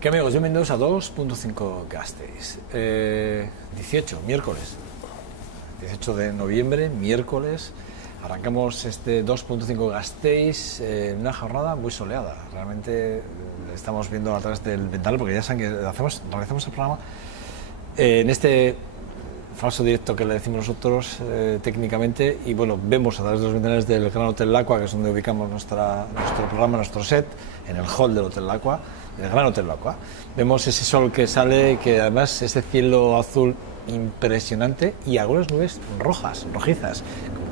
¿Qué amigos? Bienvenidos a 2.5 Gasteiz. 18, miércoles. 18 de noviembre, miércoles. Arrancamos este 2.5 Gasteiz en una jornada muy soleada. Realmente estamos viendo a través del ventanal, porque ya saben que realizamos el programa en este falso directo que le decimos nosotros técnicamente, y bueno, vemos a través de los ventanales del Gran Hotel Laqua, que es donde ubicamos nuestro programa, nuestro set, en el hall del Hotel Laqua, el Gran Hotel Laqua. Vemos ese sol que sale, que además ese cielo azul impresionante y algunas nubes rojas, rojizas,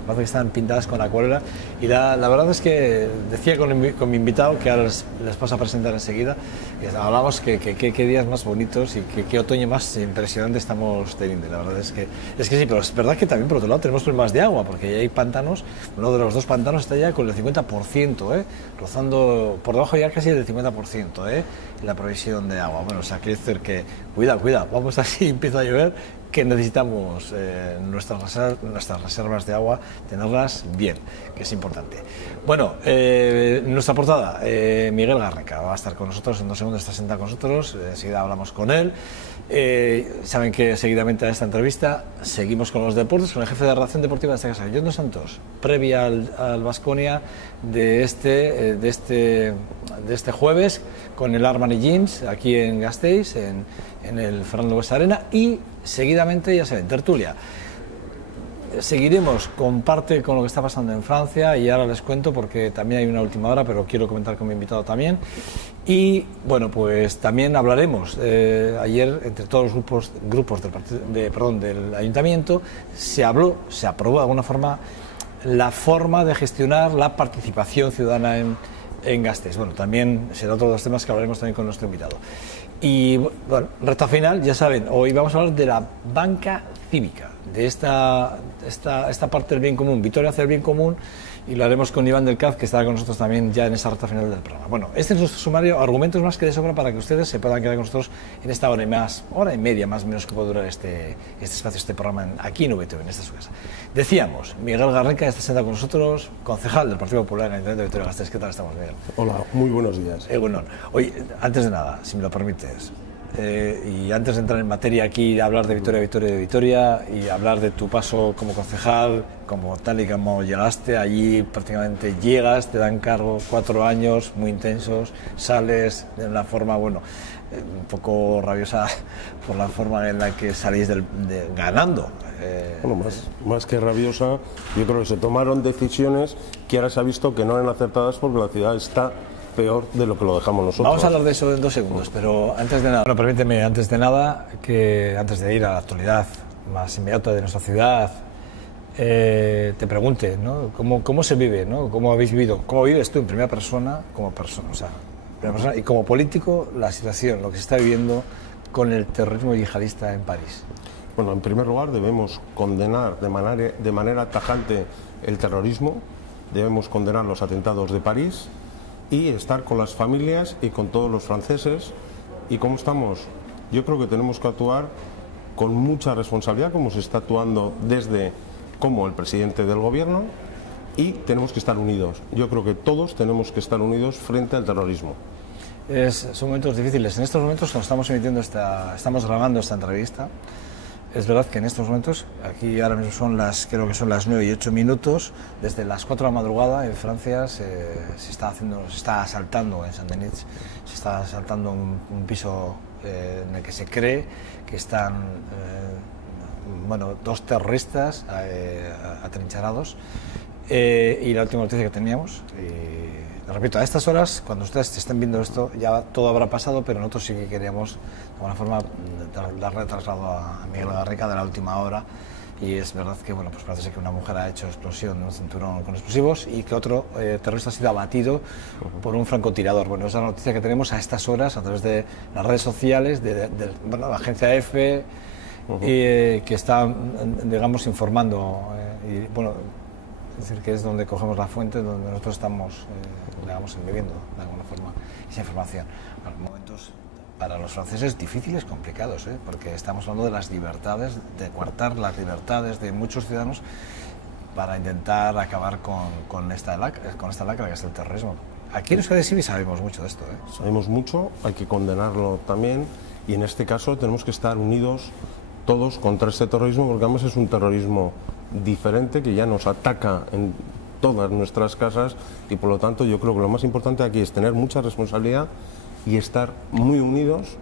parece que están pintadas con acuarela, y la verdad es que decía con mi invitado, que ahora les paso a presentar enseguida, que hablamos que días más bonitos y qué otoño más impresionante estamos teniendo. La verdad es que sí, pero es verdad que también por otro lado tenemos problemas de agua, porque ya hay pantanos. Uno de los dos pantanos está ya con el 50%, rozando por debajo ya casi del 50%, la provisión de agua. Bueno, o sea, quiere decir que cuidado, vamos así, empieza a llover, que necesitamos nuestras reservas de agua, tenerlas bien, que es importante. Bueno, nuestra portada, Miguel Garreca va a estar con nosotros en 2 segundos, está sentado con nosotros, enseguida hablamos con él. Saben que seguidamente a esta entrevista seguimos con los deportes, con el jefe de redacción deportiva de esta casa, Jon dos Santos, previa al Baskonia de este jueves, con el Armani Jeans aquí en Gasteiz, en el Fernando Buesa Arena, y seguidamente, ya saben, tertulia. Seguiremos con lo que está pasando en Francia, y ahora les cuento porque también hay una última hora, pero quiero comentar con mi invitado también. Y bueno, pues también hablaremos. Ayer, entre todos los grupos del ayuntamiento, se aprobó de alguna forma la forma de gestionar la participación ciudadana en Gasteiz. Bueno, también será otro de los temas que hablaremos también con nuestro invitado. Y bueno, recta final, ya saben, hoy vamos a hablar de la banca cívica, de esta parte del bien común, Vitoria hacia el bien común, y lo haremos con Iván del Caz, que estará con nosotros también ya en esa recta final del programa. Bueno, este es nuestro sumario, argumentos más que de sobra para que ustedes se puedan quedar con nosotros en esta hora y media más o menos que puede durar este espacio, este programa aquí en VTV, en esta su casa. Decíamos, Miguel Garreca está sentado con nosotros, concejal del Partido Popular en el Ayuntamiento de Vitoria-Gasteiz. ¿Qué tal estamos, Miguel? Hola, muy buenos días. Bueno, oye, antes de nada, si me lo permites, y antes de entrar en materia aquí, hablar de Vitoria, y hablar de tu paso como concejal, como tal y como llegaste allí, prácticamente llegas, te dan cargo 4 años muy intensos, sales de una forma, bueno, un poco rabiosa por la forma en la que salís ganando. Bueno, más que rabiosa, yo creo que se tomaron decisiones que ahora se ha visto que no eran acertadas, porque la ciudad está peor de lo que lo dejamos nosotros. Vamos a hablar de eso en 2 segundos, pero antes de nada, bueno, permíteme, antes de ir a la actualidad más inmediata de nuestra ciudad, te pregunte, ¿no? ¿Cómo se vive, ¿no? ¿Cómo habéis vivido? ¿Cómo vives tú en primera persona, y como político, la situación, lo que se está viviendo con el terrorismo yihadista en París? Bueno, en primer lugar debemos condenar de manera tajante el terrorismo, debemos condenar los atentados de París y estar con las familias y con todos los franceses. ¿Y cómo estamos? Yo creo que tenemos que actuar con mucha responsabilidad, como se está actuando como el presidente del gobierno, y tenemos que estar unidos. Yo creo que todos tenemos que estar unidos frente al terrorismo. Son momentos difíciles. En estos momentos, cuando estamos grabando esta entrevista, es verdad que en estos momentos, aquí ahora mismo creo que son las 9 y 8 minutos, desde las 4 de la madrugada en Francia se está asaltando en Saint-Denis, se está asaltando un piso en el que se cree que están 2 terroristas atrincherados, y la última noticia que teníamos, repito, a estas horas, cuando ustedes estén viendo esto, ya todo habrá pasado, pero nosotros sí que queríamos, de alguna forma, darle traslado a Miguel Garreca de la última hora. Y es verdad que, bueno, pues parece que una mujer ha hecho explosión en un cinturón con explosivos, y que otro terrorista ha sido abatido por un francotirador. Bueno, esa es la noticia que tenemos a estas horas a través de las redes sociales de la agencia EFE, que está, digamos, informando. Y bueno, es decir, que es donde cogemos la fuente, donde nosotros estamos, digamos, embebiendo de alguna forma esa información. Momentos para los franceses difíciles, complicados, porque estamos hablando de las libertades, de coartar las libertades de muchos ciudadanos para intentar acabar con esta lacra que es el terrorismo. Aquí en Euskadi sí sabemos mucho de esto, ¿eh? Sabemos mucho, hay que condenarlo también, y en este caso tenemos que estar unidos todos contra este terrorismo, porque además es un terrorismo diferente que ya nos ataca en todas nuestras casas, y por lo tanto yo creo que lo más importante aquí es tener mucha responsabilidad y estar muy unidos,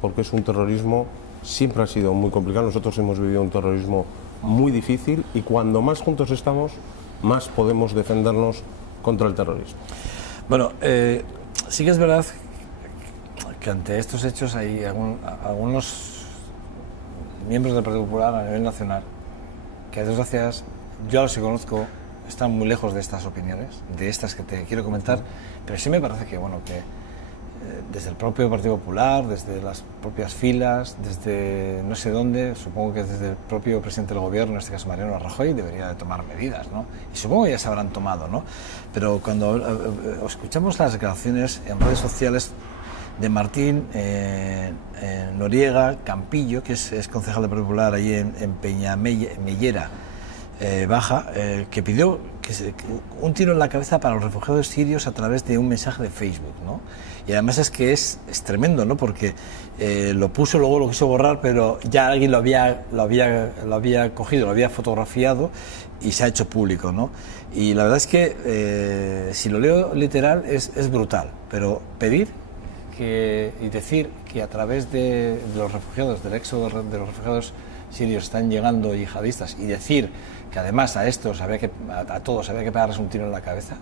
porque es un terrorismo, siempre ha sido muy complicado. Nosotros hemos vivido un terrorismo muy difícil, y cuando más juntos estamos, más podemos defendernos contra el terrorismo. Bueno, sí que es verdad que ante estos hechos hay algunos miembros del Partido Popular a nivel nacional que, a desgracias, yo a los que conozco están muy lejos de estas opiniones, de estas que te quiero comentar, pero sí me parece que, bueno, que desde el propio Partido Popular, desde las propias filas, desde no sé dónde, supongo que desde el propio presidente del gobierno, en este caso Mariano Rajoy, debería de tomar medidas, ¿no? Y supongo que ya se habrán tomado, ¿no? Pero cuando escuchamos las declaraciones en redes sociales de Martín Noriega Campillo, que es concejal del Partido Popular allí en Peñamellera Baja, que pidió un tiro en la cabeza para los refugiados sirios a través de un mensaje de Facebook, ¿no? Y además es que es tremendo, ¿no? Porque lo puso, luego lo quiso borrar, pero ya alguien lo había cogido, lo había fotografiado y se ha hecho público, ¿no? Y la verdad es que, si lo leo literal, es brutal, pero pedir y decir que a través de los refugiados, del éxodo de los refugiados sirios están llegando yihadistas, y decir que además a estos a todos había que pegarles un tiro en la cabeza,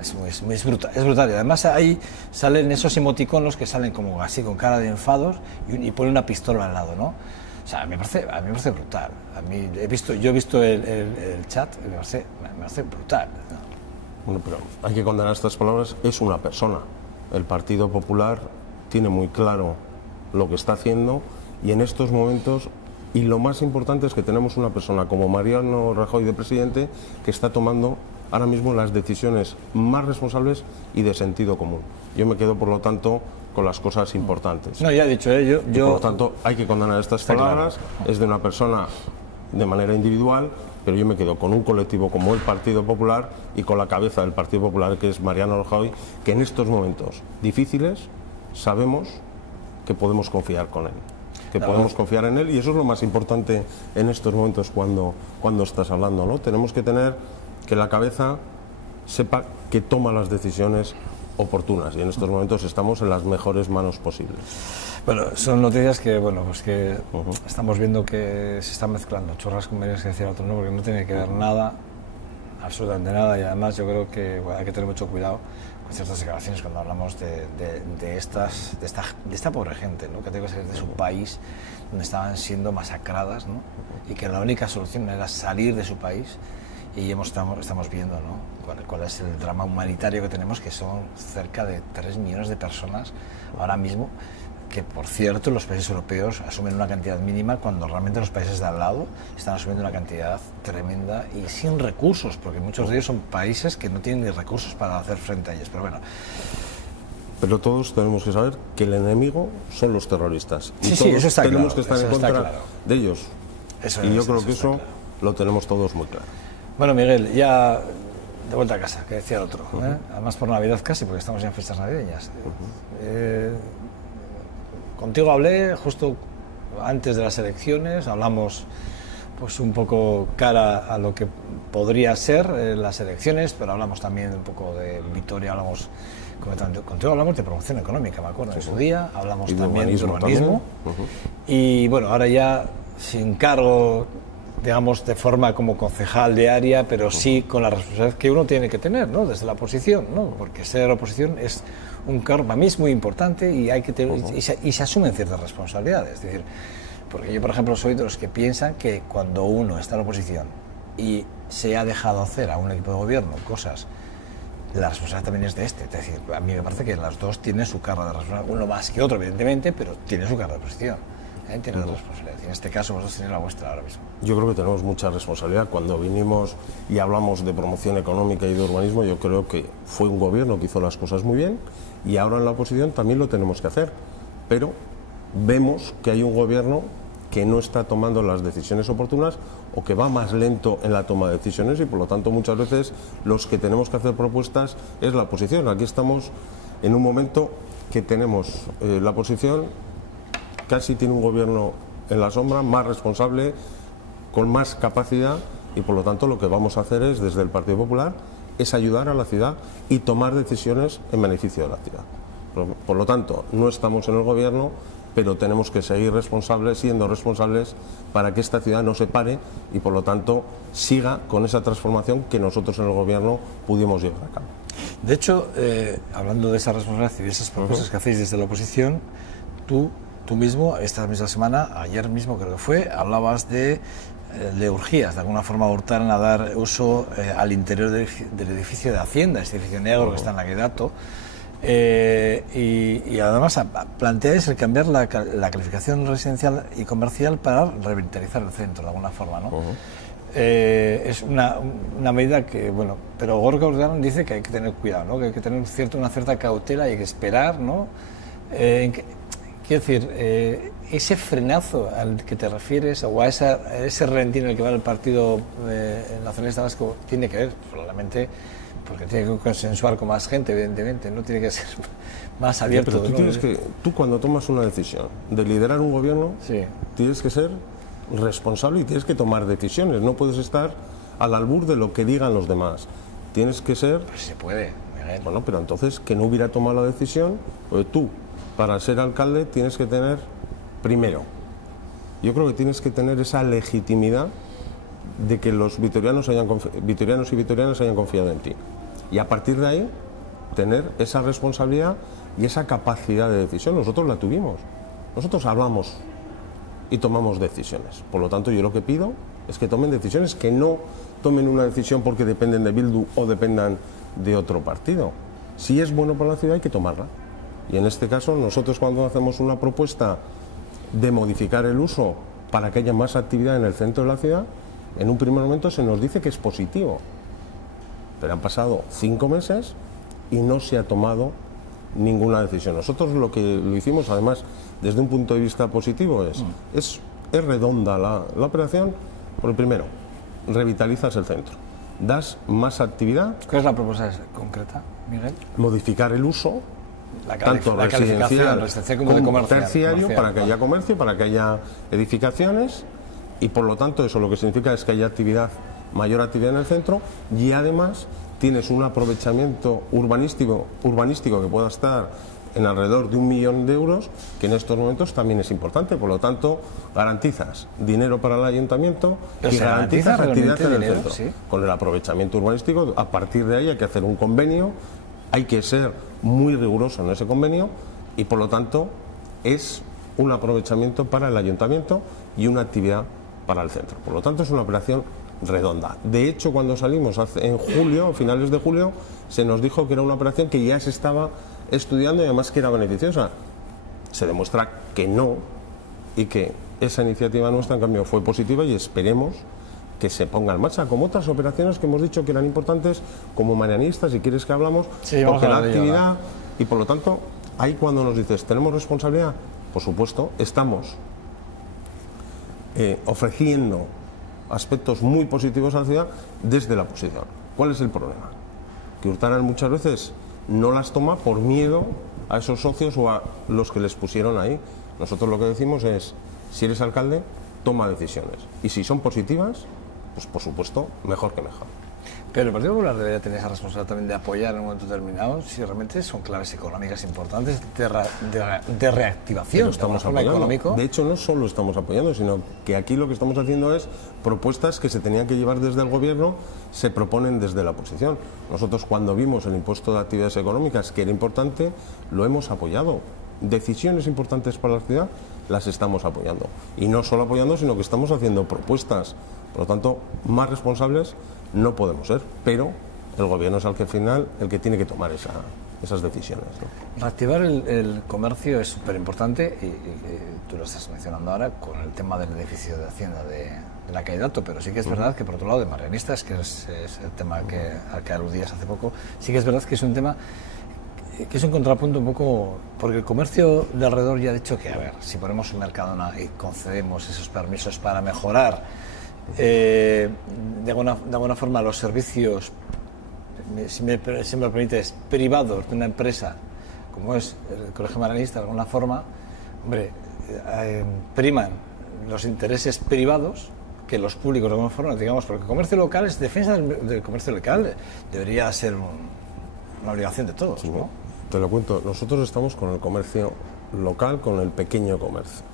es brutal, es brutal. Y además ahí salen esos emoticonos que salen como así con cara de enfados y ponen una pistola al lado, ¿no? O sea, a mí me parece brutal. Yo he visto el chat y me parece brutal, ¿no? Bueno, pero hay que condenar estas palabras. Es una persona. El Partido Popular tiene muy claro lo que está haciendo, y en estos momentos, y lo más importante es que tenemos una persona como Mariano Rajoy de presidente, que está tomando ahora mismo las decisiones más responsables y de sentido común. Yo me quedo, por lo tanto, con las cosas importantes. No, ya he dicho, yo... Por lo tanto, hay que condenar estas palabras. Claro. Es de una persona de manera individual, pero yo me quedo con un colectivo como el Partido Popular y con la cabeza del Partido Popular, que es Mariano Rajoy, que en estos momentos difíciles sabemos que podemos confiar con él, podemos confiar en él, y eso es lo más importante en estos momentos cuando estás hablando, ¿no? Tenemos que tener que la cabeza sepa que toma las decisiones oportunas, y en estos momentos estamos en las mejores manos posibles. Bueno, son noticias que, bueno, pues que estamos viendo que se están mezclando chorras con medias, que decía otro, ¿no? Porque no tiene que ver nada, absolutamente nada, y además yo creo que, bueno, hay que tener mucho cuidado con ciertas declaraciones cuando hablamos de esta pobre gente, ¿no? Que tengo que salir de su país, donde estaban siendo masacradas, ¿no? Y que la única solución era salir de su país, y estamos viendo, ¿no? cuál es el drama humanitario que tenemos, que son cerca de 3 millones de personas ahora mismo, que, por cierto, los países europeos asumen una cantidad mínima, cuando realmente los países de al lado están asumiendo una cantidad tremenda y sin recursos, porque muchos de ellos son países que no tienen ni recursos para hacer frente a ellos. Pero bueno. Pero todos tenemos que saber que el enemigo son los terroristas. Y sí, todos eso está tenemos claro, que estar en contra de ellos. Y yo creo que eso lo tenemos todos muy claro. Bueno, Miguel, ya de vuelta a casa, que decía el otro. Además por Navidad casi, porque estamos ya en fiestas navideñas. Contigo hablé justo antes de las elecciones, hablamos pues un poco cara a lo que podría ser las elecciones, pero hablamos también un poco de Vitoria, contigo hablamos de promoción económica, me acuerdo, en su día, hablamos también de urbanismo, y bueno, ahora ya sin cargo, digamos, de forma como concejal de área, pero sí con la responsabilidad que uno tiene que tener, ¿no? Desde la oposición, ¿no? Porque ser oposición es un cargo, para mí es muy importante, y hay que tener, y se asumen ciertas responsabilidades. Es decir, porque yo, por ejemplo, soy de los que piensan que cuando uno está en oposición y se ha dejado hacer a un equipo de gobierno cosas, la responsabilidad también es de este. Es decir, a mí me parece que las dos tienen su carga de responsabilidad, uno más que otro, evidentemente, pero tiene su carga de oposición. Tiene la responsabilidad. Y en este caso vosotros tenéis la vuestra ahora mismo. Yo creo que tenemos mucha responsabilidad. Cuando vinimos y hablamos de promoción económica y de urbanismo, yo creo que fue un gobierno que hizo las cosas muy bien, y ahora en la oposición también lo tenemos que hacer. Pero vemos que hay un gobierno que no está tomando las decisiones oportunas o que va más lento en la toma de decisiones, y por lo tanto muchas veces los que tenemos que hacer propuestas es la oposición. Aquí estamos en un momento que tenemos la oposición casi tiene un gobierno en la sombra, más responsable, con más capacidad, y por lo tanto lo que vamos a hacer es, desde el Partido Popular, es ayudar a la ciudad y tomar decisiones en beneficio de la ciudad. Por lo tanto, no estamos en el gobierno, pero tenemos que seguir responsables, siendo responsables, para que esta ciudad no se pare y por lo tanto siga con esa transformación que nosotros en el gobierno pudimos llevar a cabo. De hecho, hablando de esa responsabilidad y de esas propuestas que hacéis desde la oposición, tú mismo, esta misma semana, ayer mismo creo que fue, hablabas de le urgías de alguna forma a Urtaran a dar uso al interior del edificio de Hacienda, este edificio negro que está en Laguedato, y además planteáis el cambiar la calificación residencial y comercial para revitalizar el centro de alguna forma, ¿no? Es una medida que, bueno, pero Gorka Urtaran dice que hay que tener cuidado, ¿no? Que hay que tener una cierta cautela y hay que esperar, ¿no? Quiero decir, ese frenazo al que te refieres o a ese relentín en el que va el Partido Nacionalista Vasco tiene que ver, probablemente, porque tiene que consensuar con más gente, evidentemente, no tiene que ser más abierto. Pero tú cuando tomas una decisión de liderar un gobierno, sí, tienes que ser responsable y tienes que tomar decisiones. No puedes estar al albur de lo que digan los demás. Tienes que ser... Pues se puede, Miguel. Bueno, pero entonces que no hubiera tomado la decisión, pues tú, para ser alcalde, tienes que tener, primero, yo creo que tienes que tener esa legitimidad de que los vitorianos y vitorianas hayan confiado en ti. Y a partir de ahí, tener esa responsabilidad y esa capacidad de decisión. Nosotros la tuvimos. Nosotros hablamos y tomamos decisiones. Por lo tanto, yo lo que pido es que tomen decisiones, que no tomen una decisión porque dependen de Bildu o dependan de otro partido. Si es bueno para la ciudad, hay que tomarla. Y en este caso, nosotros cuando hacemos una propuesta de modificar el uso para que haya más actividad en el centro de la ciudad, en un primer momento se nos dice que es positivo. Pero han pasado 5 meses y no se ha tomado ninguna decisión. Nosotros lo que lo hicimos, además, desde un punto de vista positivo, es redonda la operación. Por el primero, revitalizas el centro, das más actividad. ¿Cuál es la propuesta concreta, Miguel? Modificar el uso, tanto la residencial como de comercial, terciario, para que haya comercio, para que haya edificaciones, y por lo tanto eso lo que significa es que haya mayor actividad en el centro, y además tienes un aprovechamiento urbanístico que pueda estar en alrededor de 1 millón de euros, que en estos momentos también es importante. Por lo tanto, garantizas dinero para el ayuntamiento y garantizas actividad en el centro. ¿Sí? Con el aprovechamiento urbanístico, a partir de ahí hay que hacer un convenio, hay que ser muy riguroso en ese convenio, y por lo tanto es un aprovechamiento para el ayuntamiento y una actividad para el centro. Por lo tanto, es una operación redonda. De hecho, cuando salimos en julio, a finales de julio, se nos dijo que era una operación que ya se estaba estudiando y además que era beneficiosa. Se demuestra que no, y que esa iniciativa nuestra, en cambio, fue positiva, y esperemos que se ponga en marcha, como otras operaciones que hemos dicho que eran importantes, como Marianistas, si quieres que hablamos, sí, porque la actividad, y por lo tanto, ahí cuando nos dices, ¿tenemos responsabilidad? Por supuesto, estamos ofreciendo aspectos muy positivos a la ciudad desde la oposición. ¿Cuál es el problema? Que Urtaran muchas veces no las toma por miedo a esos socios o a los que les pusieron ahí. Nosotros lo que decimos es, si eres alcalde, toma decisiones, y si son positivas, pues por supuesto, mejor que mejor. Pero el Partido Popular debería tener esa responsabilidad también de apoyar en un momento determinado si realmente son claves económicas importantes de reactivación. Estamos apoyando. De hecho, no solo estamos apoyando, sino que aquí lo que estamos haciendo es propuestas que se tenían que llevar desde el gobierno, se proponen desde la oposición. Nosotros, cuando vimos el impuesto de actividades económicas, que era importante, lo hemos apoyado. Decisiones importantes para la ciudad las estamos apoyando. Y no solo apoyando, sino que estamos haciendo propuestas. Por lo tanto, más responsables no podemos ser, pero el gobierno es al final el que tiene que tomar esas decisiones, ¿no? Reactivar el comercio es súper importante, y tú lo estás mencionando ahora con el tema del edificio de Hacienda de Laguedato, pero sí que es verdad que, por otro lado, de Marianistas, que es el tema al que aludías hace poco, sí que es verdad que es un tema que es un contrapunto un poco, porque el comercio de alrededor ya ha dicho que, a ver, si ponemos un Mercadona y concedemos esos permisos para mejorar de alguna forma los servicios, si me lo permites, privados de una empresa, como es el Colegio Maranista, de alguna forma, hombre, priman los intereses privados que los públicos de alguna forma, digamos, porque el comercio local es defensa del comercio local, debería ser una obligación de todos, sí, ¿no? Te lo cuento, nosotros estamos con el comercio local, con el pequeño comercio,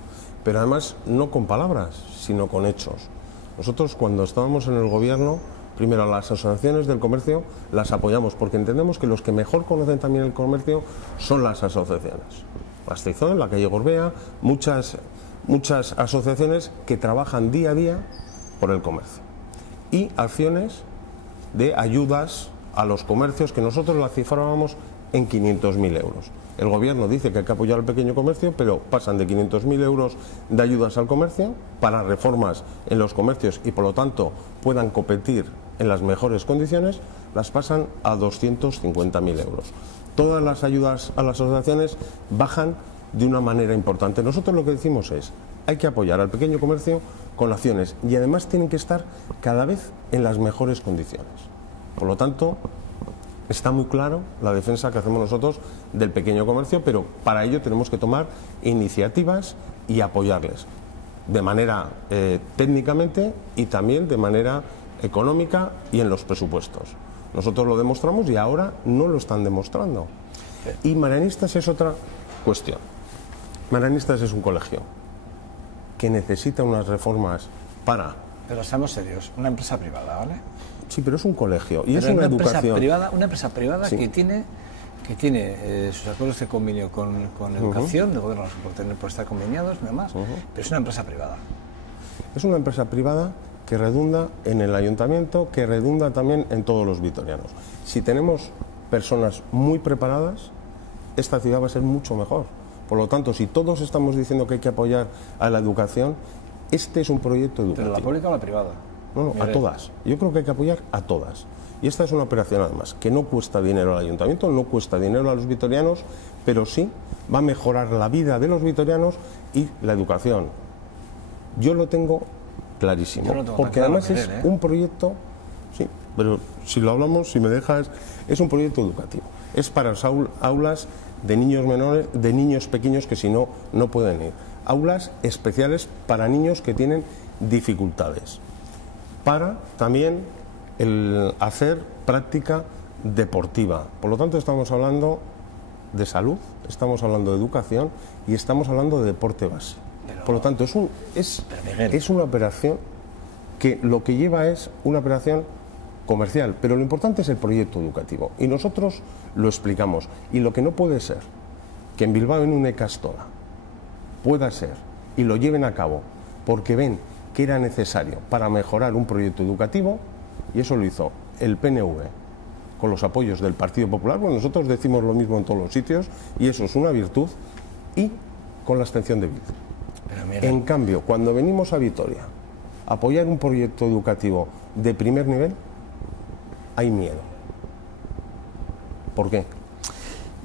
pero además no con palabras, sino con hechos. Nosotros cuando estábamos en el gobierno, primero las asociaciones del comercio las apoyamos, porque entendemos que los que mejor conocen también el comercio son las asociaciones. Castellón, la calle Gorbea, muchas asociaciones que trabajan día a día por el comercio. Y acciones de ayudas a los comercios que nosotros las cifrábamos en 500.000 euros. El gobierno dice que hay que apoyar al pequeño comercio, pero pasan de 500.000 euros de ayudas al comercio para reformas en los comercios y por lo tanto puedan competir en las mejores condiciones, las pasan a 250.000 euros. Todas las ayudas a las asociaciones bajan de una manera importante. Nosotros lo que decimos es, hay que apoyar al pequeño comercio con acciones y además tienen que estar cada vez en las mejores condiciones. Por lo tanto, está muy claro la defensa que hacemos nosotros del pequeño comercio, pero para ello tenemos que tomar iniciativas y apoyarles de manera técnicamente y también de manera económica y en los presupuestos. Nosotros lo demostramos y ahora no lo están demostrando. Y Marianistas es otra cuestión. Marianistas es un colegio que necesita unas reformas para... Pero seamos serios, una empresa privada, ¿vale? Sí, pero es un colegio y pero es una educación. Una empresa privada sí. que tiene sus acuerdos de convenio con educación, de gobierno por estar conveniados, nada más, pero es una empresa privada. Es una empresa privada que redunda en el ayuntamiento, que redunda también en todos los vitorianos. Si tenemos personas muy preparadas, esta ciudad va a ser mucho mejor. Por lo tanto, si todos estamos diciendo que hay que apoyar a la educación, este es un proyecto educativo. ¿Pero la pública o la privada? No, a todas. Yo creo que hay que apoyar a todas. Y esta es una operación, además, que no cuesta dinero al ayuntamiento, no cuesta dinero a los vitorianos, pero sí va a mejorar la vida de los vitorianos y la educación. Yo lo tengo clarísimo, porque claro, además es un proyecto, sí, pero si lo hablamos, si me dejas, es un proyecto educativo. Es para las aulas de niños menores, de niños pequeños que si no, no pueden ir. Aulas especiales para niños que tienen dificultades. Para también el hacer práctica deportiva. Por lo tanto, estamos hablando de salud, estamos hablando de educación y estamos hablando de deporte base. Por lo tanto, es una operación que lo que lleva es una operación comercial, pero lo importante es el proyecto educativo. Y nosotros lo explicamos. Y lo que no puede ser que en Bilbao, en una Ikastola, pueda ser y lo lleven a cabo porque ven que era necesario para mejorar un proyecto educativo, y eso lo hizo el PNV con los apoyos del Partido Popular. Bueno, nosotros decimos lo mismo en todos los sitios y eso es una virtud, y con la abstención de Bildu. En cambio, cuando venimos a Vitoria a apoyar un proyecto educativo de primer nivel, hay miedo. ¿Por qué?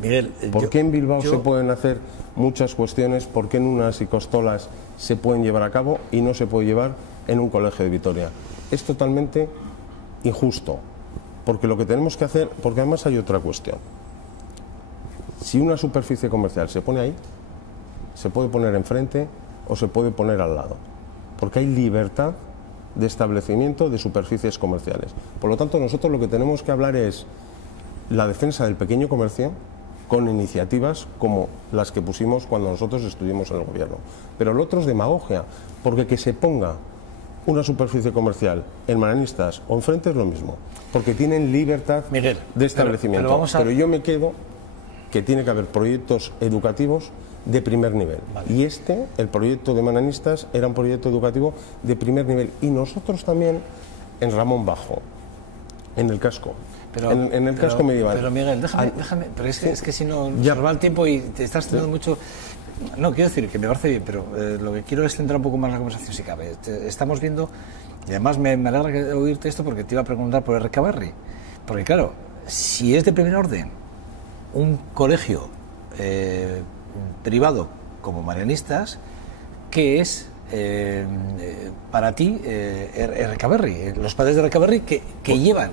Miguel, ¿Por qué en Bilbao se pueden hacer muchas cuestiones? ¿Por qué en unas Ikastolas se pueden llevar a cabo y no se puede llevar en un colegio de Vitoria? Es totalmente injusto, porque lo que tenemos que hacer, porque además hay otra cuestión. Si una superficie comercial se pone ahí, se puede poner enfrente o se puede poner al lado, porque hay libertad de establecimiento de superficies comerciales. Por lo tanto, nosotros lo que tenemos que hablar es la defensa del pequeño comercio con iniciativas como las que pusimos cuando nosotros estuvimos en el gobierno. Pero lo otro es demagogia, porque que se ponga una superficie comercial en Marianistas o enfrente es lo mismo, porque tienen libertad Miguel, de establecimiento. Pero yo me quedo que tiene que haber proyectos educativos de primer nivel. Vale. Y el proyecto de Marianistas, era un proyecto educativo de primer nivel. Y nosotros también en Ramón Bajo, en el casco. En el casco medieval. Pero Miguel, déjame, pero es que si no ya va el tiempo y te estás teniendo mucho. No, quiero decir que me parece bien, pero lo que quiero es centrar un poco más la conversación si cabe. Estamos viendo, y además me alegra oírte esto porque te iba a preguntar por el Recabarri. Porque claro, si es de primer orden un colegio privado como Marianistas, que es para ti Errekaberri, los padres de Errekaberri que llevan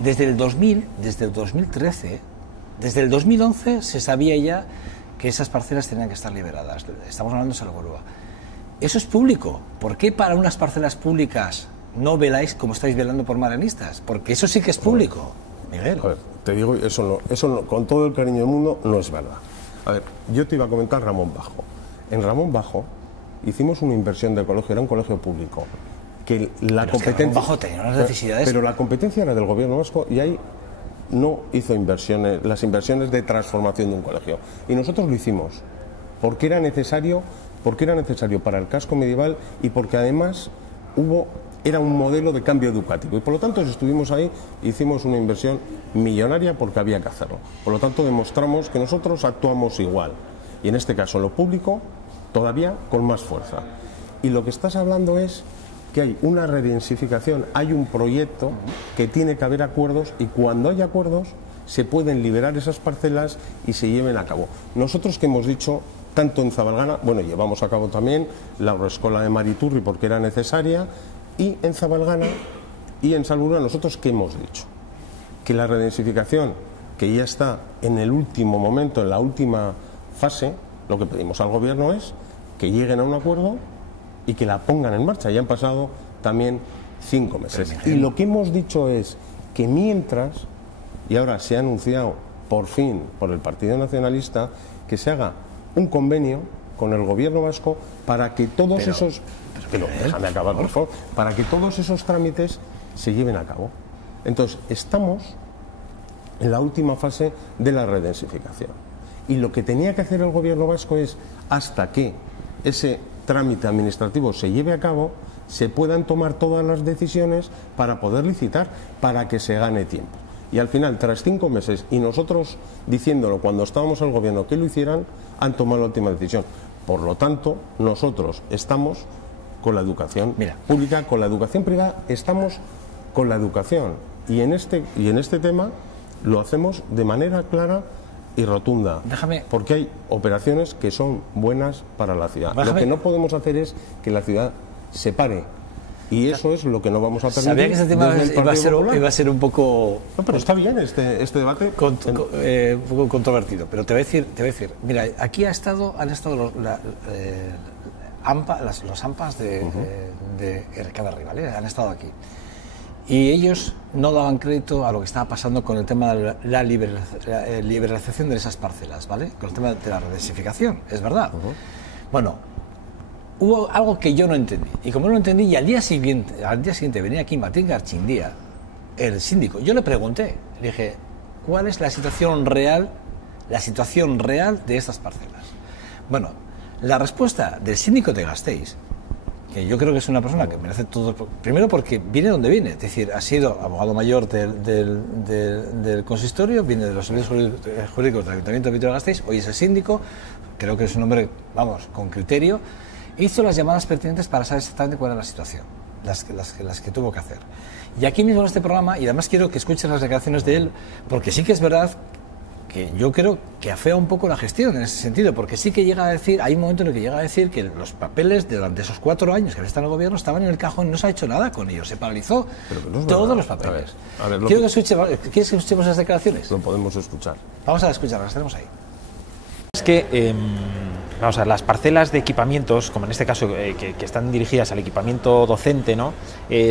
desde el 2013, desde el 2011 se sabía ya que esas parcelas tenían que estar liberadas. Estamos hablando de Salburua. Eso es público. ¿Por qué para unas parcelas públicas no veláis como estáis velando por Marianistas? Porque eso sí que es público, Miguel. A ver, te digo, eso no, con todo el cariño del mundo, no es verdad. A ver, yo te iba a comentar Ramón Bajo. En Ramón Bajo hicimos una inversión de colegio, era un colegio público. Que la competencia, Bajo tenía unas necesidades. Pero la competencia era del gobierno vasco y ahí no hizo inversiones, las inversiones de transformación de un colegio. Y nosotros lo hicimos porque era necesario para el casco medieval y porque además era un modelo de cambio educativo. Y por lo tanto estuvimos ahí, hicimos una inversión millonaria porque había que hacerlo. Por lo tanto demostramos que nosotros actuamos igual. Y en este caso lo público todavía con más fuerza. Y lo que estás hablando es que hay una redensificación, hay un proyecto que tiene que haber acuerdos y cuando hay acuerdos se pueden liberar esas parcelas y se lleven a cabo. Nosotros que hemos dicho, tanto en Zabalgana, bueno, llevamos a cabo también la Haurreskolak de Mariturri porque era necesaria, y en Zabalgana y en Salburua, nosotros que hemos dicho que la redensificación, que ya está en el último momento, en la última fase, lo que pedimos al gobierno es que lleguen a un acuerdo y que la pongan en marcha. Ya han pasado también 5 meses. Y lo que hemos dicho es que mientras, y ahora se ha anunciado por fin por el Partido Nacionalista, que se haga un convenio con el gobierno vasco para que todos déjame acabar, por favor, para que todos esos trámites se lleven a cabo. Entonces, estamos en la última fase de la redensificación. Y lo que tenía que hacer el gobierno vasco es, hasta que ese trámite administrativo se lleve a cabo, se puedan tomar todas las decisiones para poder licitar, para que se gane tiempo. Y al final, tras 5 meses, y nosotros diciéndolo cuando estábamos en el gobierno que lo hicieran, han tomado la última decisión. Por lo tanto, nosotros estamos con la educación pública, con la educación privada, estamos con la educación. Y en este tema lo hacemos de manera clara y rotunda, porque hay operaciones que son buenas para la ciudad. Lo que no podemos hacer es que la ciudad se pare, y eso es lo que no vamos a permitir. Sabía que este tema iba a ser un poco... No, pero está bien este debate. Un poco controvertido, pero te voy a decir, mira, aquí han estado los AMPAs de Errekaberri, ¿vale? Han estado aquí. Y ellos no daban crédito a lo que estaba pasando con el tema de la liberalización de esas parcelas, ¿vale? Con el tema de la redensificación, es verdad. Bueno, hubo algo que yo no entendí. Y como no lo entendí, y al día siguiente venía aquí Martín Garchindía, el síndico. Yo le pregunté, le dije, ¿cuál es la situación real de estas parcelas? Bueno, la respuesta del síndico de Gasteiz, que yo creo que es una persona que merece todo, primero porque viene donde viene, es decir, ha sido abogado mayor del consistorio, viene de los servicios jurídicos del Ayuntamiento de Vitoria-Gasteiz, hoy es el síndico, creo que es un hombre, vamos, con criterio, hizo las llamadas pertinentes para saber exactamente cuál era la situación, las que tuvo que hacer. Y aquí mismo en este programa, y además quiero que escuchen las declaraciones de él, porque sí que es verdad que yo creo que afea un poco la gestión en ese sentido, porque sí que llega a decir, hay un momento en el que llega a decir que los papeles durante esos 4 años que había estado en el gobierno estaban en el cajón y no se ha hecho nada con ellos, se paralizó todos los papeles. ¿Quieres que escuchemos esas declaraciones? Lo podemos escuchar. Vamos a escucharlas, las tenemos ahí. Es que vamos a ver, las parcelas de equipamientos, como en este caso que están dirigidas al equipamiento docente, ¿no?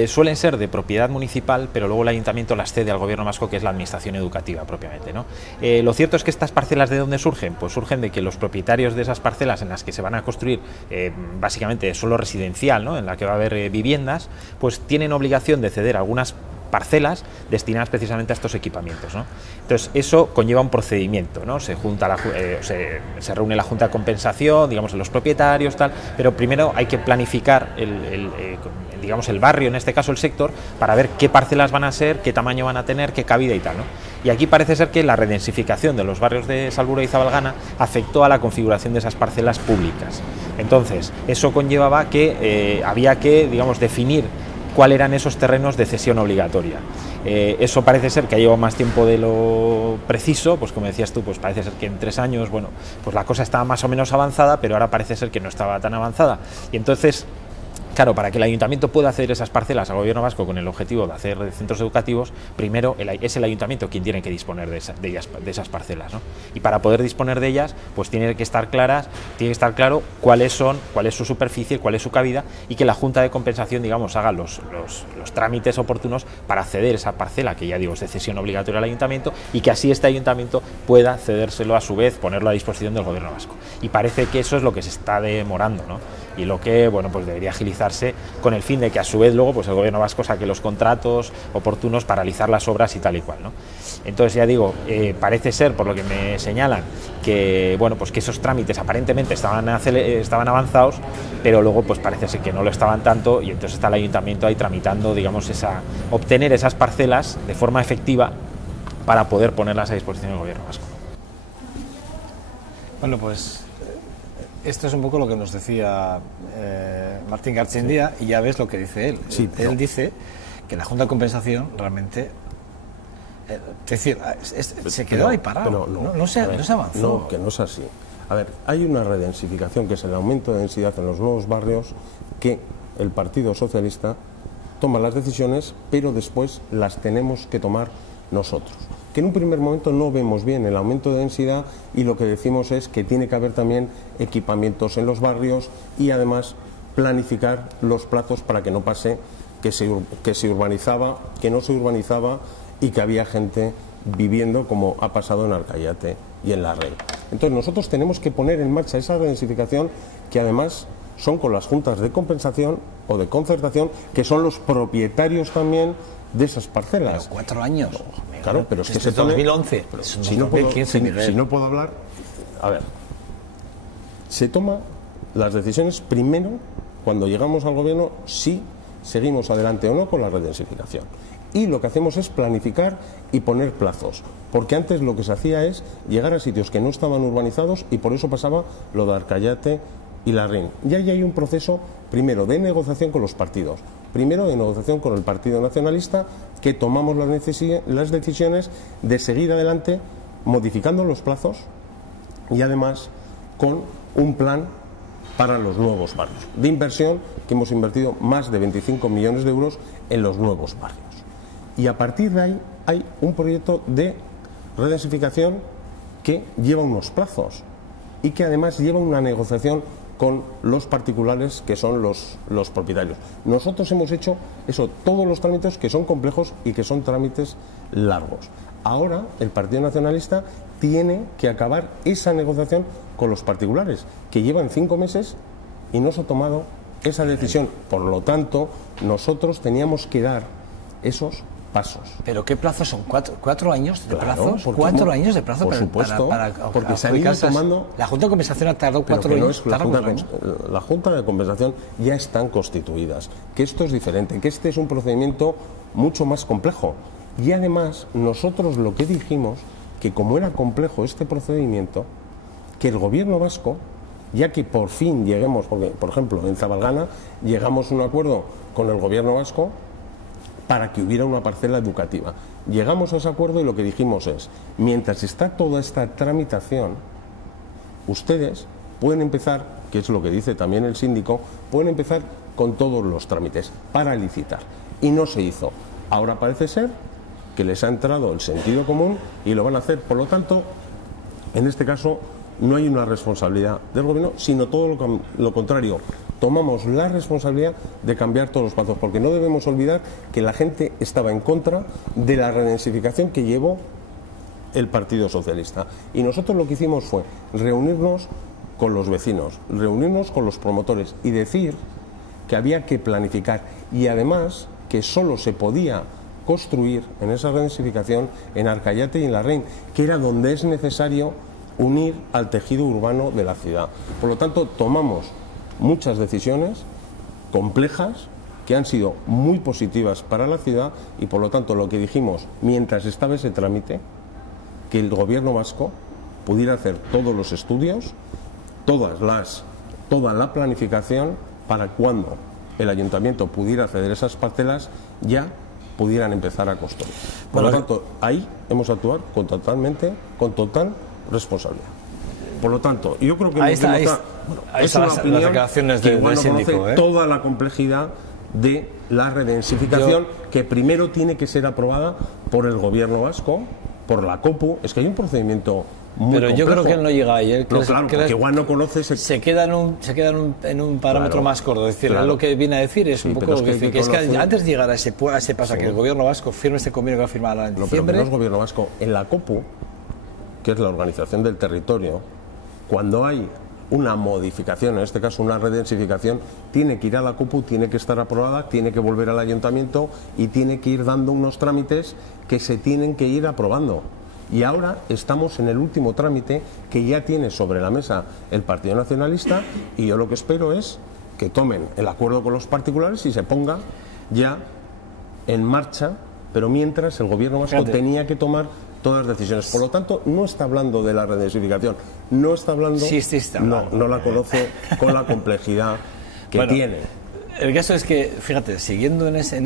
Suelen ser de propiedad municipal, pero luego el ayuntamiento las cede al gobierno vasco, que es la administración educativa propiamente, ¿no? Lo cierto es que estas parcelas, ¿de dónde surgen? Pues surgen de que los propietarios de esas parcelas en las que se van a construir básicamente suelo residencial, ¿no? En la que va a haber viviendas, pues tienen obligación de ceder algunas parcelas destinadas precisamente a estos equipamientos, ¿no? Entonces eso conlleva un procedimiento, ¿no? Se reúne la Junta de Compensación, digamos, los propietarios, tal, pero primero hay que planificar el barrio, en este caso el sector, para ver qué parcelas van a ser, qué tamaño van a tener, qué cabida y tal, ¿no? Y aquí parece ser que la redensificación de los barrios de Salburua y Zabalgana afectó a la configuración de esas parcelas públicas. Entonces eso conllevaba que había que, digamos, definir cuáles eran esos terrenos de cesión obligatoria. Eso parece ser que ha llevado más tiempo de lo preciso, pues como decías tú, pues parece ser que en 3 años, bueno, pues la cosa estaba más o menos avanzada, pero ahora parece ser que no estaba tan avanzada. Y entonces, claro, para que el ayuntamiento pueda ceder esas parcelas al gobierno vasco con el objetivo de hacer centros educativos, primero es el ayuntamiento quien tiene que disponer de esas parcelas, ¿no? Y para poder disponer de ellas, pues tiene que estar claro cuál es su superficie, cuál es su cabida, y que la Junta de Compensación, digamos, haga los trámites oportunos para ceder esa parcela, que ya digo es de cesión obligatoria al ayuntamiento, y que así este ayuntamiento pueda cedérselo a su vez, ponerlo a disposición del gobierno vasco. Y parece que eso es lo que se está demorando, ¿no? Y lo que, bueno, pues debería agilizarse con el fin de que a su vez luego pues el gobierno vasco saque los contratos oportunos para realizar las obras y tal y cual, ¿no? Entonces, ya digo, parece ser, por lo que me señalan, que bueno, pues que esos trámites aparentemente estaban avanzados, pero luego pues parece ser que no lo estaban tanto, y entonces está el ayuntamiento ahí tramitando, digamos, obtener esas parcelas de forma efectiva para poder ponerlas a disposición del gobierno vasco. Bueno, pues esto es un poco lo que nos decía Martín Garchendía, y ya ves lo que dice él. Sí, pero él dice que la Junta de Compensación realmente, es decir, se quedó ahí parado, no se avanzó. No, que no es así. A ver, hay una redensificación, que es el aumento de densidad en los nuevos barrios, que el Partido Socialista toma las decisiones, pero después las tenemos que tomar nosotros. Que en un primer momento no vemos bien el aumento de densidad, y lo que decimos es que tiene que haber también equipamientos en los barrios, y además planificar los plazos para que no pase que se urbanizaba, que no se urbanizaba, y que había gente viviendo como ha pasado en Arcayate y en La Rey. Entonces nosotros tenemos que poner en marcha esa redensificación, que además son con las juntas de compensación o de concertación, que son los propietarios también de esas parcelas. Pero 4 años. No, claro, pero es que desde se pone, 2011. Si no puedo hablar, a ver, se toma las decisiones primero cuando llegamos al gobierno, si seguimos adelante o no con la redensificación. Y lo que hacemos es planificar y poner plazos, porque antes lo que se hacía es llegar a sitios que no estaban urbanizados, y por eso pasaba lo de Arcayate y La Rey. Y ahí hay un proceso primero de negociación con los partidos, primero de negociación con el Partido Nacionalista, que tomamos las decisiones de seguir adelante modificando los plazos, y además con un plan para los nuevos barrios de inversión, que hemos invertido más de 25 millones de euros en los nuevos barrios. Y a partir de ahí hay un proyecto de redensificación que lleva unos plazos, y que además lleva una negociación con los particulares, que son los propietarios. Nosotros hemos hecho eso, todos los trámites, que son complejos y que son trámites largos. Ahora el Partido Nacionalista tiene que acabar esa negociación con los particulares, que llevan 5 meses y no se ha tomado esa decisión. Por lo tanto, nosotros teníamos que dar esos pasos. ¿Pero qué plazos son? ¿4 años de Claro, plazos? porque 4 años de plazo por supuesto, para porque se han ido tomando. La Junta de Compensación ha tardado 4 años. La Junta de Compensación ya están constituidas, que esto es diferente, que este es un procedimiento mucho más complejo. Y además, nosotros lo que dijimos, que como era complejo este procedimiento, que el gobierno vasco, ya que por fin lleguemos, porque por ejemplo en Zabalgana llegamos a un acuerdo con el gobierno vasco para que hubiera una parcela educativa. Llegamos a ese acuerdo, y lo que dijimos es, mientras está toda esta tramitación, ustedes pueden empezar, que es lo que dice también el síndico, pueden empezar con todos los trámites para licitar. Y no se hizo. Ahora parece ser que les ha entrado el sentido común y lo van a hacer. Por lo tanto, en este caso no hay una responsabilidad del gobierno, sino todo lo contrario. Tomamos la responsabilidad de cambiar todos los plazos, porque no debemos olvidar que la gente estaba en contra de la redensificación que llevó el Partido Socialista. Y nosotros lo que hicimos fue reunirnos con los vecinos, reunirnos con los promotores y decir que había que planificar, y además que solo se podía construir en esa redensificación en Arcayate y en La Rey, que era donde es necesario unir al tejido urbano de la ciudad. Por lo tanto, tomamos muchas decisiones complejas que han sido muy positivas para la ciudad, y por lo tanto lo que dijimos mientras estaba ese trámite, que el gobierno vasco pudiera hacer todos los estudios, toda la planificación, para cuando el ayuntamiento pudiera ceder esas parcelas, ya pudieran empezar a construir. Por lo tanto, ahí hemos actuado con total responsabilidad. Por lo tanto, yo creo que ahí están las declaraciones del síndico, toda la complejidad de la redensificación, que primero tiene que ser aprobada por el gobierno vasco, por la COPU. Es que hay un procedimiento muy complejo. Yo creo que él no llega ahí. Porque igual no conoce se queda en un parámetro más corto. Es decir, lo que viene a decir es un poco lo que es que antes de llegar a ese paso, que el gobierno vasco firme este convenio que va a firmar en diciembre. Pero no es gobierno vasco. En la COPU, que es la organización del territorio, cuando hay una modificación, en este caso una redensificación, tiene que ir a la COPU, tiene que estar aprobada, tiene que volver al ayuntamiento y tiene que ir dando unos trámites que se tienen que ir aprobando. Y ahora estamos en el último trámite que ya tiene sobre la mesa el Partido Nacionalista, y yo lo que espero es que tomen el acuerdo con los particulares y se ponga ya en marcha, pero mientras el gobierno vasco tenía que tomar todas las decisiones. Por lo tanto, no está hablando de la redensificación, no está hablando, no la conoce con la complejidad que tiene. El caso es que, fíjate, siguiendo en ese...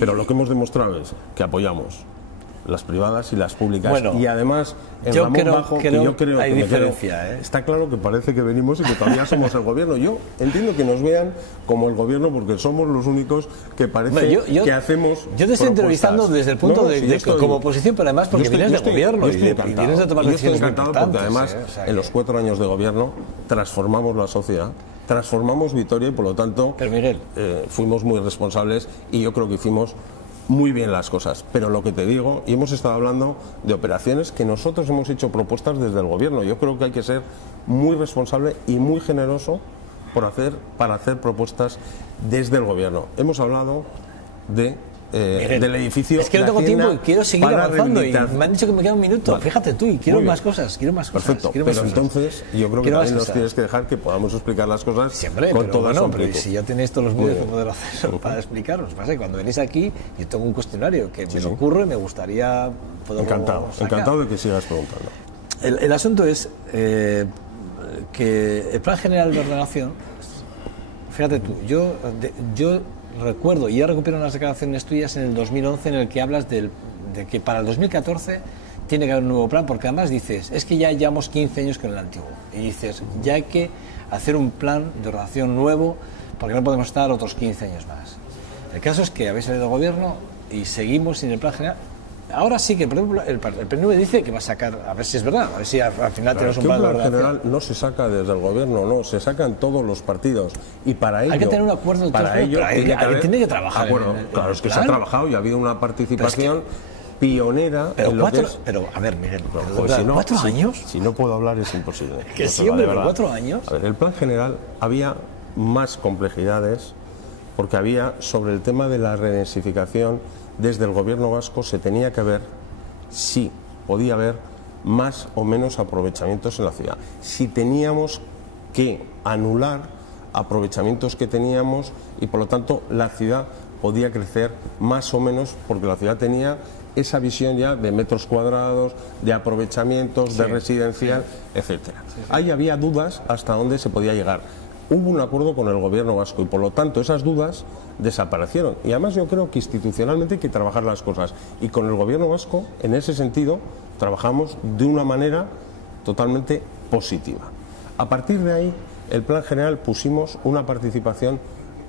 Pero lo que hemos demostrado es que apoyamos las privadas y las públicas, y además en Ramón Bajo, yo creo hay diferencia, está claro que parece que venimos y que todavía somos el gobierno. Yo entiendo que nos vean como el gobierno porque somos los únicos que parece que hacemos. Yo te estoy entrevistando desde el punto como oposición, pero además porque vienes de gobierno y vienes de tomar decisiones importantes. Porque además en los 4 años de gobierno transformamos la sociedad, transformamos Vitoria y por lo tanto fuimos muy responsables, y yo creo que hicimos muy bien las cosas. Pero lo que te digo, y hemos estado hablando de operaciones que nosotros hemos hecho propuestas desde el gobierno. Yo creo que hay que ser muy responsable y muy generoso para hacer propuestas desde el gobierno. Hemos hablado del edificio. Es que no tengo tiempo y quiero seguir avanzando, y me han dicho que me queda un minuto. Fíjate tú, y quiero más cosas, Perfecto, pero entonces yo creo que también nos tienes que dejar que podamos explicar las cosas con toda su amplitud. Pero si ya tenéis todos los medios para poder hacerlo, para explicaros. Pasa que cuando venís aquí, yo tengo un cuestionario que me ocurre y me gustaría poder encantado de que sigas preguntando. El asunto es que el Plan General de Ordenación, fíjate tú, yo recuerdo, y ya recupero unas declaraciones tuyas en el 2011 en el que hablas de que para el 2014 tiene que haber un nuevo plan, porque además dices, es que ya llevamos 15 años con el antiguo, y dices, ya hay que hacer un plan de ordenación nuevo porque no podemos estar otros 15 años más. El caso es que habéis salido del gobierno y seguimos sin el plan general. Ahora sí que, por ejemplo, el PNV dice que va a sacar, a ver si es verdad, a ver si al final tenemos un plan de ordenación. El plan general no se saca desde el gobierno, no, se sacan todos los partidos, y para ello hay que tener un acuerdo. Para ello tiene que trabajar. Claro, es que se ha trabajado y ha habido una participación pionera en lo que es. Pero a ver, Miguel, ¿4 años? Si no puedo hablar es imposible. Que siempre, 4 años. A ver, el plan general había más complejidades, porque había sobre el tema de la redensificación. Desde el gobierno vasco se tenía que ver si podía haber más o menos aprovechamientos en la ciudad, si teníamos que anular aprovechamientos que teníamos, y por lo tanto la ciudad podía crecer más o menos, porque la ciudad tenía esa visión ya de metros cuadrados, de aprovechamientos, de residencial, etcétera. Ahí había dudas hasta dónde se podía llegar. Hubo un acuerdo con el gobierno vasco y por lo tanto esas dudas desaparecieron. Y además yo creo que institucionalmente hay que trabajar las cosas. Y con el gobierno vasco, en ese sentido, trabajamos de una manera totalmente positiva. A partir de ahí, el plan general pusimos una participación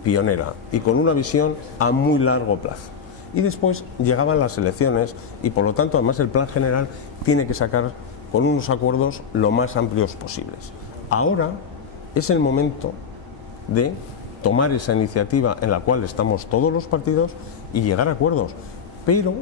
pionera y con una visión a muy largo plazo. Y después llegaban las elecciones y por lo tanto además el plan general tiene que sacar con unos acuerdos lo más amplios posibles. Ahora es el momento de tomar esa iniciativa en la cual estamos todos los partidos y llegar a acuerdos. Pero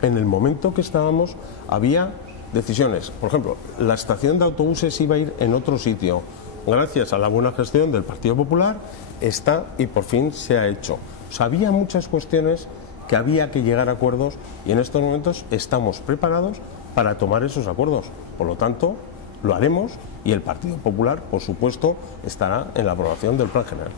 en el momento que estábamos había decisiones. Por ejemplo, la estación de autobuses iba a ir en otro sitio. Gracias a la buena gestión del Partido Popular está y por fin se ha hecho. O sea, había muchas cuestiones que había que llegar a acuerdos y en estos momentos estamos preparados para tomar esos acuerdos. Por lo tanto, lo haremos y el Partido Popular, por supuesto, estará en la aprobación del plan general.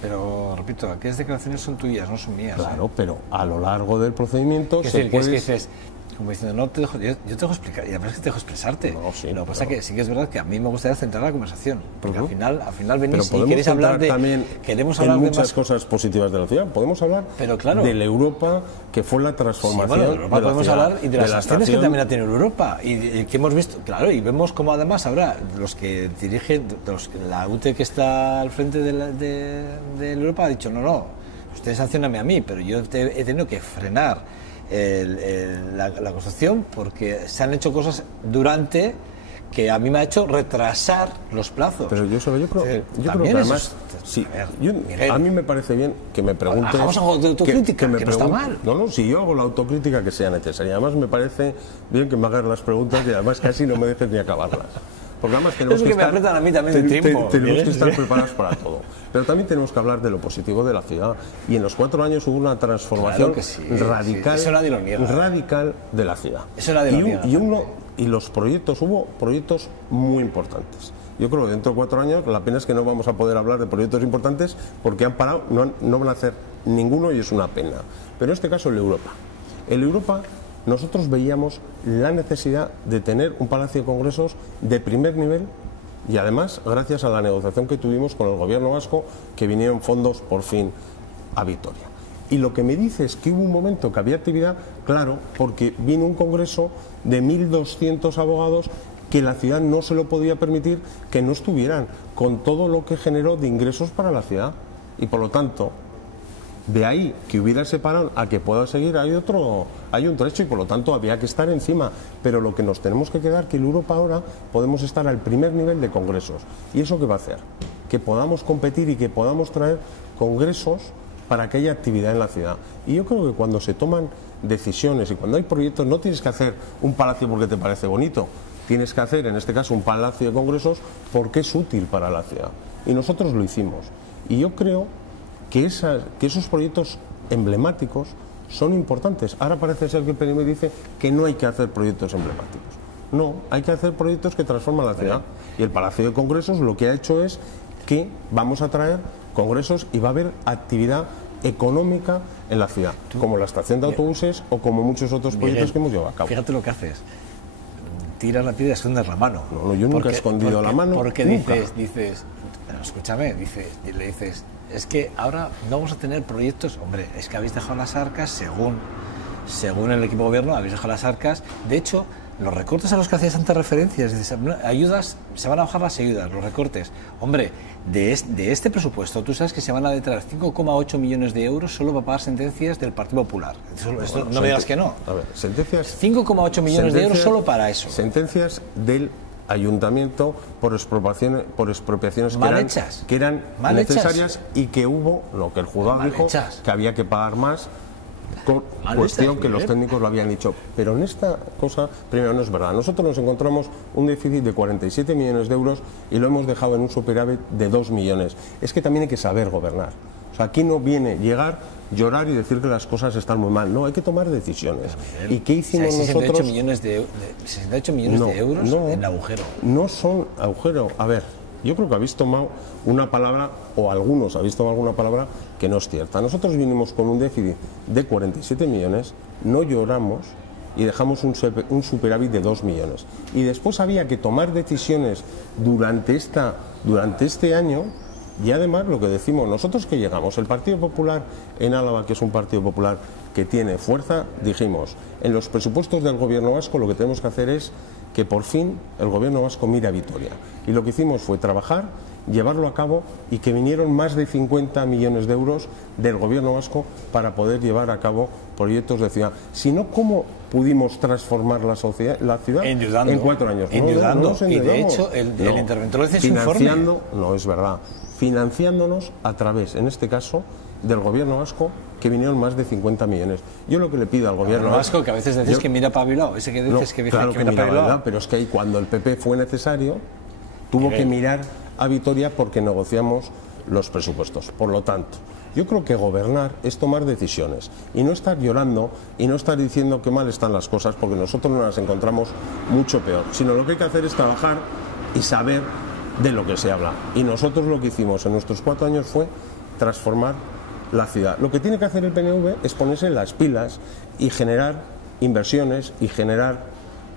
Pero, repito, aquellas declaraciones son tuyas, no son mías. Claro, pero a lo largo del procedimiento dices, como diciendo, no te dejo, yo te dejo explicar, y además que te dejo expresarte. No, sí, lo que pasa es que sí que es verdad que a mí me gustaría centrar la conversación, porque al final venís pero y queréis hablar de... también Queremos hablar de de muchas más cosas positivas de la ciudad. Podemos hablar pero claro, de la Europa que fue la transformación. Sí, bueno, de Europa de la podemos ciudad, hablar y de las acciones que estación. también ha tenido Europa y que hemos visto, claro, y vemos como además ahora los que dirigen, la UTE que está al frente de Europa ha dicho no, ustedes sancionenme a mí, pero yo he tenido que frenar la construcción porque se han hecho cosas durante que a mí me ha hecho retrasar los plazos. Pero yo creo que además, sí, a mí me parece bien que me preguntes... Hagamos autocrítica, que no está mal. No, si yo hago la autocrítica que sea necesaria. Además me parece bien que me hagas las preguntas y además casi no me dejes ni acabarlas. Porque además tenemos que me apretan a mí también el tiempo. Tenemos que estar preparados para todo. Pero también tenemos que hablar de lo positivo de la ciudad. Y en los 4 años hubo una transformación radical, eso nadie lo niega. Radical de la ciudad. Eso nadie lo niega. Y los proyectos, hubo proyectos muy importantes. Yo creo que dentro de 4 años, la pena es que no vamos a poder hablar de proyectos importantes porque han parado, no van a hacer ninguno y es una pena. Pero en este caso el Europa. El Europa, nosotros veíamos la necesidad de tener un palacio de congresos de primer nivel y además, gracias a la negociación que tuvimos con el gobierno vasco, que vinieron fondos por fin a Vitoria. Y lo que me dice es que hubo un momento que había actividad, claro, porque vino un congreso de 1.200 abogados que la ciudad no se lo podía permitir que no estuvieran, con todo lo que generó de ingresos para la ciudad. Y por lo tanto, de ahí que hubiera ese parón a que pueda seguir, hay un trecho y por lo tanto había que estar encima. Pero lo que nos tenemos que quedar, que en Europa ahora podemos estar al primer nivel de congresos. ¿Y eso qué va a hacer? Que podamos competir y que podamos traer congresos para que haya actividad en la ciudad. Y yo creo que cuando se toman decisiones y cuando hay proyectos, no tienes que hacer un palacio porque te parece bonito, tienes que hacer en este caso un palacio de congresos porque es útil para la ciudad. Y nosotros lo hicimos. Y yo creo que esos proyectos emblemáticos son importantes. Ahora parece ser que el PNV dice que no hay que hacer proyectos emblemáticos. No, hay que hacer proyectos que transforman la ciudad. Y el Palacio de Congresos lo que ha hecho es que vamos a traer congresos y va a haber actividad económica en la ciudad, como la estación de autobuses o como muchos otros proyectos que hemos llevado a cabo. Fíjate lo que haces. Tiras la piedra y escondes la mano. No, yo nunca he escondido la mano. Porque nunca. dices, escúchame, le dices, es que ahora no vamos a tener proyectos. Hombre, es que habéis dejado las arcas, según el equipo de gobierno, habéis dejado las arcas. De hecho, los recortes a los que hacías tantas referencias, dices, ayudas, se van a bajar las ayudas, los recortes. Hombre, de este presupuesto, tú sabes que se van a detraer 5,8 millones de euros solo para pagar sentencias del Partido Popular. Esto, no me digas que no. A ver, sentencias... 5,8 millones de euros solo para eso. Sentencias del ayuntamiento por expropiaciones que eran necesarias y que hubo, lo que el juzgado dijo, que había que pagar más. Cuestión que los técnicos lo habían dicho, pero en esta cosa, primero, no es verdad. Nosotros nos encontramos un déficit de 47 millones de euros y lo hemos dejado en un superávit de 2 millones. Es que también hay que saber gobernar. O sea, aquí no viene llegar, llorar y decir que las cosas están muy mal. No, hay que tomar decisiones. ¿Y qué hicimos 68 nosotros? 68 millones de euros en agujero. No son agujero. A ver, yo creo que habéis tomado una palabra, o algunos habéis tomado alguna palabra que no es cierta. Nosotros vinimos con un déficit de 47 millones, no lloramos y dejamos un superávit de 2 millones. Y después había que tomar decisiones durante este año. Y además lo que decimos, nosotros que llegamos, el Partido Popular en Álava, que es un Partido Popular que tiene fuerza, dijimos, en los presupuestos del Gobierno vasco lo que tenemos que hacer es que por fin el Gobierno vasco mire a Vitoria. Y lo que hicimos fue trabajar, llevarlo a cabo y que vinieron más de 50 millones de euros del Gobierno vasco para poder llevar a cabo proyectos de ciudad. Si no, ¿cómo pudimos transformar la ciudad en 4 años? Endeudando. Y de hecho, el interventor lo dice en su informe. Financiando, no es verdad, financiándonos a través, en este caso, del Gobierno vasco, que vinieron más de 50 millones. Yo lo que le pido al Gobierno vasco, que a veces decís que mira para Bilbao, ese que dices que claro que mira para Bilbao, pero es que ahí cuando el PP fue necesario, tuvo que mirar a Vitoria porque negociamos los presupuestos. Por lo tanto, yo creo que gobernar es tomar decisiones y no estar llorando y no estar diciendo que mal están las cosas, porque nosotros no las encontramos mucho peor, sino lo que hay que hacer es trabajar y saber de lo que se habla. Y nosotros lo que hicimos en nuestros 4 años fue transformar la ciudad. Lo que tiene que hacer el PNV es ponerse las pilas y generar inversiones y generar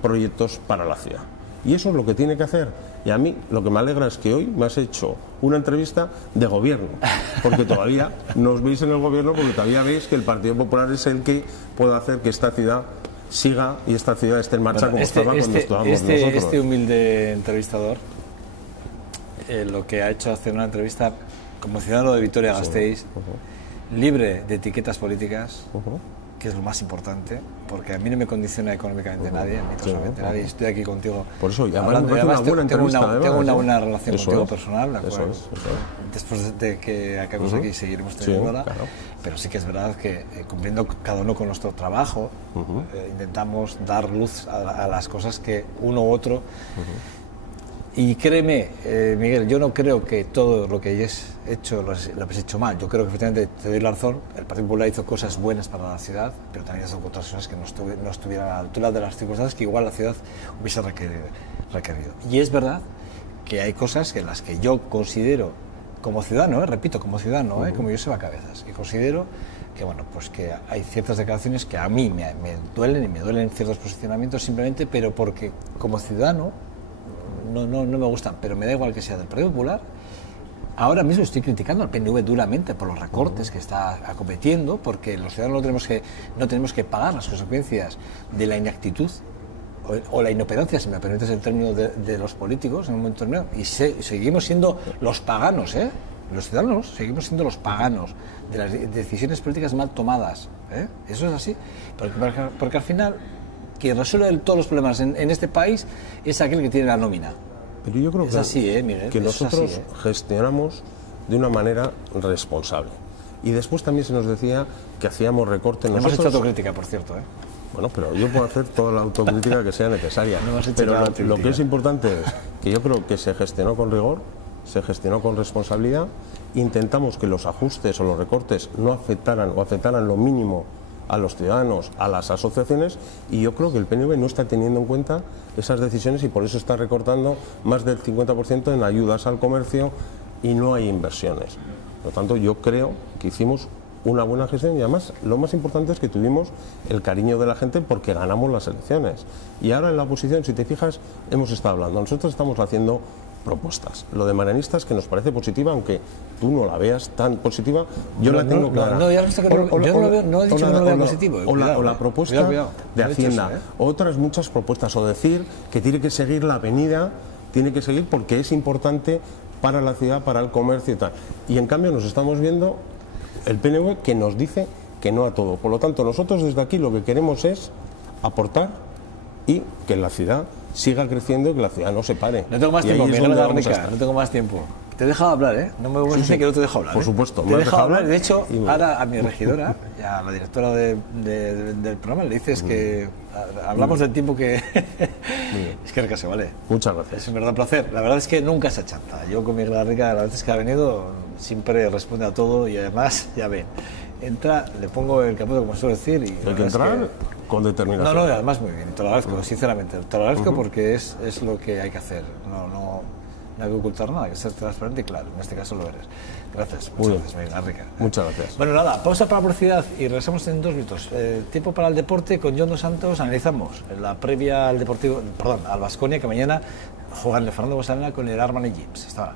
proyectos para la ciudad. Y eso es lo que tiene que hacer. Y a mí lo que me alegra es que hoy me has hecho una entrevista de gobierno, porque todavía no os veis en el gobierno, porque todavía veis que el Partido Popular es el que puede hacer que esta ciudad siga y esta ciudad esté en marcha como estaba cuando estábamos nosotros. Este humilde entrevistador lo que ha hecho es hacer una entrevista como ciudadano de Vitoria-Gasteiz, libre de etiquetas políticas, que es lo más importante, porque a mí no me condiciona económicamente nadie, ni personalmente nadie. Estoy aquí contigo. Por eso, y además tengo una buena relación eso contigo es, personal, ¿de acuerdo? Después de que acabemos aquí seguiremos teniéndola, claro. Pero sí que es verdad que cumpliendo cada uno con nuestro trabajo, intentamos dar luz a las cosas que uno u otro. Y créeme, Miguel, yo no creo que todo lo que hayas hecho lo habéis hecho mal. Yo creo que efectivamente te doy la razón. El Partido Popular hizo cosas buenas para la ciudad, pero también hizo otras cosas que no estuvieran a la altura de las circunstancias que igual la ciudad hubiese requerido. Y es verdad que hay cosas en las que yo considero, como ciudadano, repito, como ciudadano, como yo se va a cabezas, y considero que, bueno, pues que hay ciertas declaraciones que a mí me duelen, y me duelen ciertos posicionamientos simplemente, pero porque como ciudadano no me gustan, pero me da igual que sea del Partido Popular. Ahora mismo estoy criticando al PNV duramente por los recortes que está acometiendo, porque los ciudadanos no tenemos que pagar las consecuencias de la inactitud o la inoperancia, si me permites el término, de los políticos en un momento determinado. Y seguimos siendo los paganos, los ciudadanos seguimos siendo los paganos de las decisiones políticas mal tomadas. Eso es así, porque al final quien resuelve todos los problemas en este país es aquel que tiene la nómina. Pero yo creo es así, Miguel, que nosotros gestionamos de una manera responsable. Y después también se nos decía que hacíamos recortes. Hemos hecho autocrítica, por cierto. Bueno, pero yo puedo hacer toda la autocrítica que sea necesaria. Pero lo que es importante es que yo creo que se gestionó con rigor, se gestionó con responsabilidad. Intentamos que los ajustes o los recortes no afectaran o afectaran lo mínimo a los ciudadanos, a las asociaciones, y yo creo que el PNV no está teniendo en cuenta esas decisiones y por eso está recortando más del 50% en ayudas al comercio y no hay inversiones. Por lo tanto, yo creo que hicimos una buena gestión y además lo más importante es que tuvimos el cariño de la gente porque ganamos las elecciones. Y ahora en la oposición, si te fijas, hemos estado hablando. Nosotros estamos haciendo propuestas. Lo de Marianistas, que nos parece positiva, aunque tú no la veas tan positiva, yo la tengo clara. No he dicho que no lo vea positivo. O la propuesta de Hacienda. Otras muchas propuestas. O decir que tiene que seguir la avenida, tiene que seguir porque es importante para la ciudad, para el comercio y tal. Y en cambio nos estamos viendo el PNV que nos dice que no a todo. Por lo tanto, nosotros desde aquí lo que queremos es aportar y que la ciudad siga creciendo y que la ciudad no se pare. No tengo más tiempo, Miguel Garnica, no tengo más tiempo. Te he dejado hablar, No me voy a decir que no te dejo hablar. Por supuesto. Te he dejado hablar. De hecho, ahora a mi regidora, a la directora del programa, le dices que hablamos del tiempo que... Es que recase, ¿vale? Muchas gracias. Es un verdadero placer. La verdad es que nunca se achanta. Yo con Miguel Garnica, las veces que ha venido, siempre responde a todo y además, ya ven, entra, le pongo el capote, como suelo decir. Y hay que entrar con determinación. No, además muy bien. Te lo agradezco, sinceramente. Te lo agradezco porque es lo que hay que hacer. No hay que ocultar nada, hay que ser transparente y claro. En este caso lo eres. Gracias. Muchas gracias, Miguel Garnica. Muchas gracias. Bueno, nada, pausa para la publicidad y regresamos en 2 minutos. Tiempo para el deporte con John Dos Santos. Analizamos la previa al Deportivo, al Baskonia, que mañana juegan el Fernando Bosana con el Armani Gips. Hasta ahora.